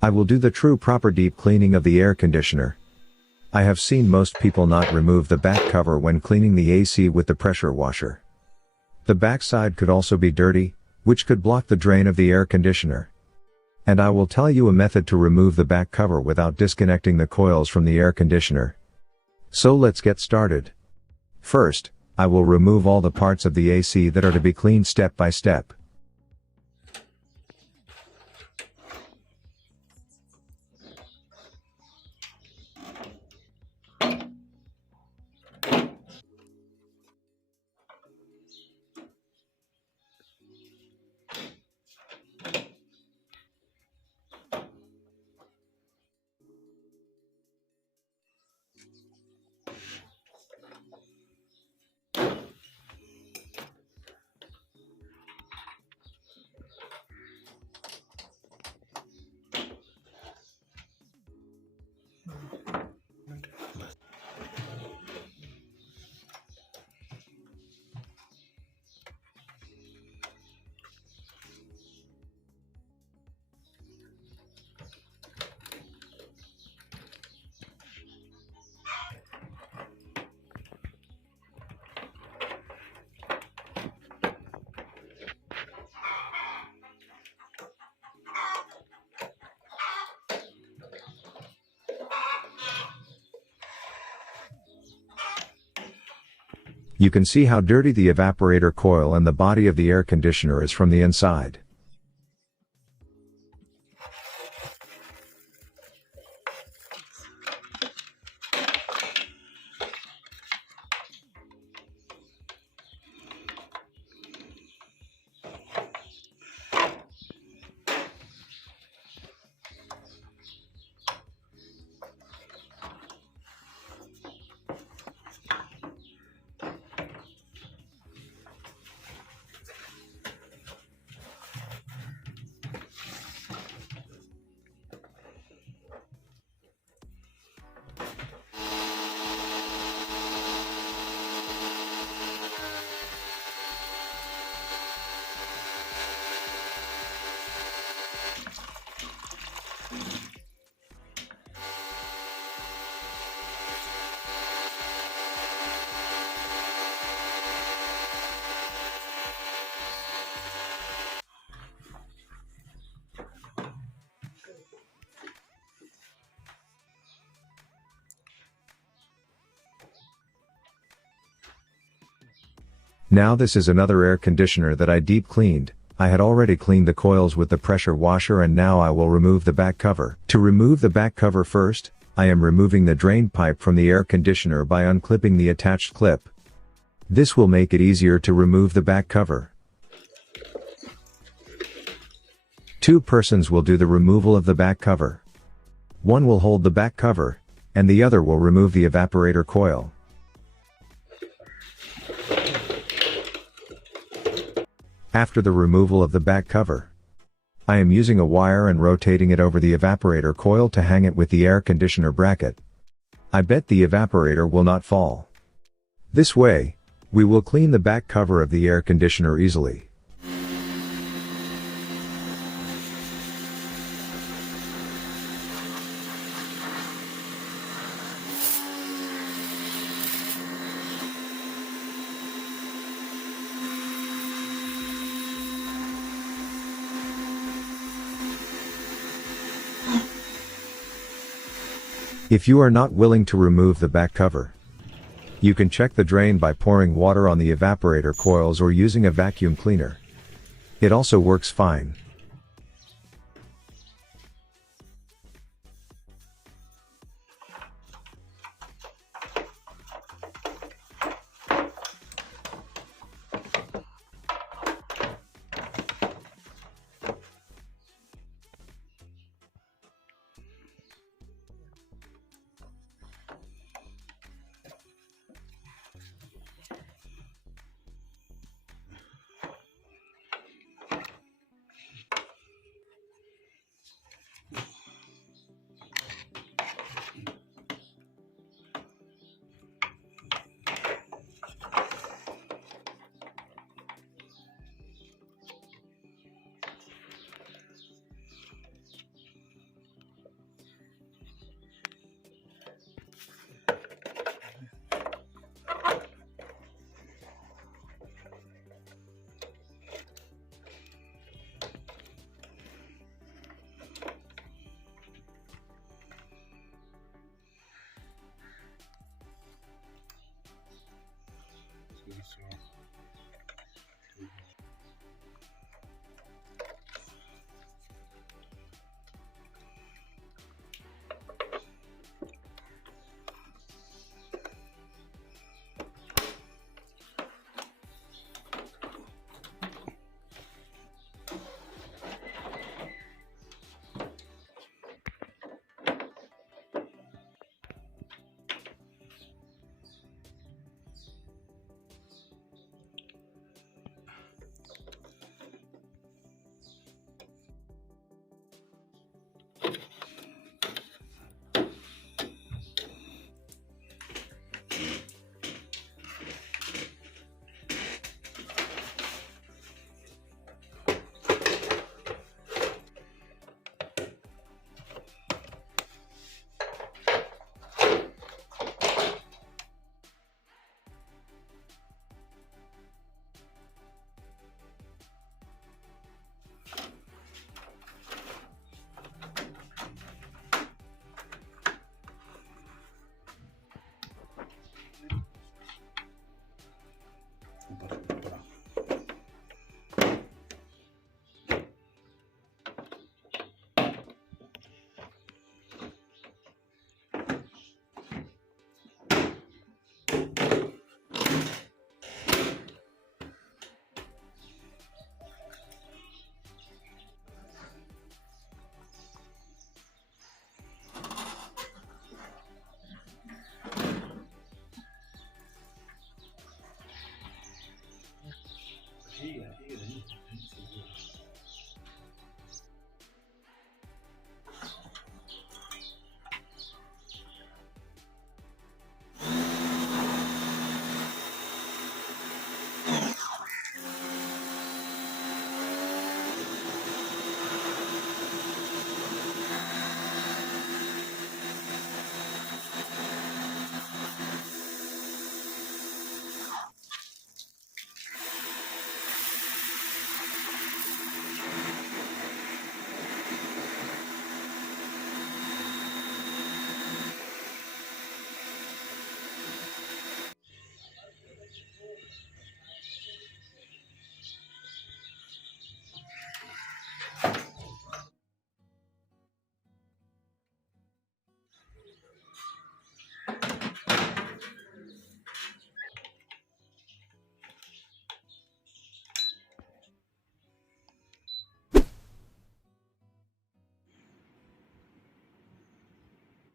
I will do the true proper deep cleaning of the air conditioner. I have seen most people not remove the back cover when cleaning the AC with the pressure washer. The backside could also be dirty, which could block the drain of the air conditioner. And I will tell you a method to remove the back cover without disconnecting the coils from the air conditioner. So let's get started. First, I will remove all the parts of the AC that are to be cleaned step by step. You can see how dirty the evaporator coil and the body of the air conditioner is from the inside. Now this is another air conditioner that I deep cleaned. I had already cleaned the coils with the pressure washer and now I will remove the back cover. To remove the back cover first, I am removing the drain pipe from the air conditioner by unclipping the attached clip. This will make it easier to remove the back cover. Two persons will do the removal of the back cover. One will hold the back cover, and the other will remove the evaporator coil. After the removal of the back cover, I am using a wire and rotating it over the evaporator coil to hang it with the air conditioner bracket. I bet the evaporator will not fall. This way, we will clean the back cover of the air conditioner easily. If you are not willing to remove the back cover, you can check the drain by pouring water on the evaporator coils or using a vacuum cleaner. It also works fine.